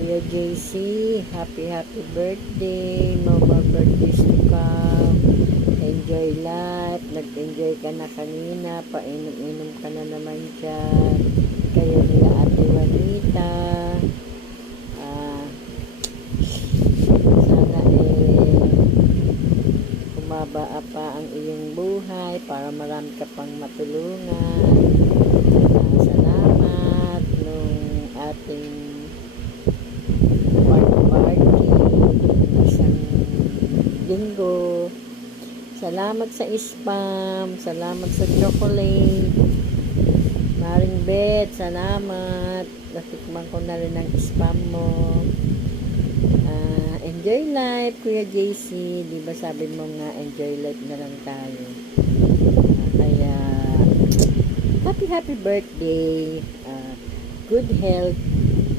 Kuya JC, happy birthday. No more birthdays to come. Enjoy life. Nag-enjoy ka na kanina. Painom-inom ka na naman dyan. Kayo nila Ate Juanita. Sana humaba pa ang iyong buhay para marami ka pang matulungan. Salamat nung ating party isang linggo. Salamat sa spam, salamat sa chocolate. Maring Bet, salamat. Natikman ko na rin ang spam mo. Enjoy life, Kuya JC. Di ba sabi mo nga, enjoy life na lang tayo. Kaya, happy birthday. Good health.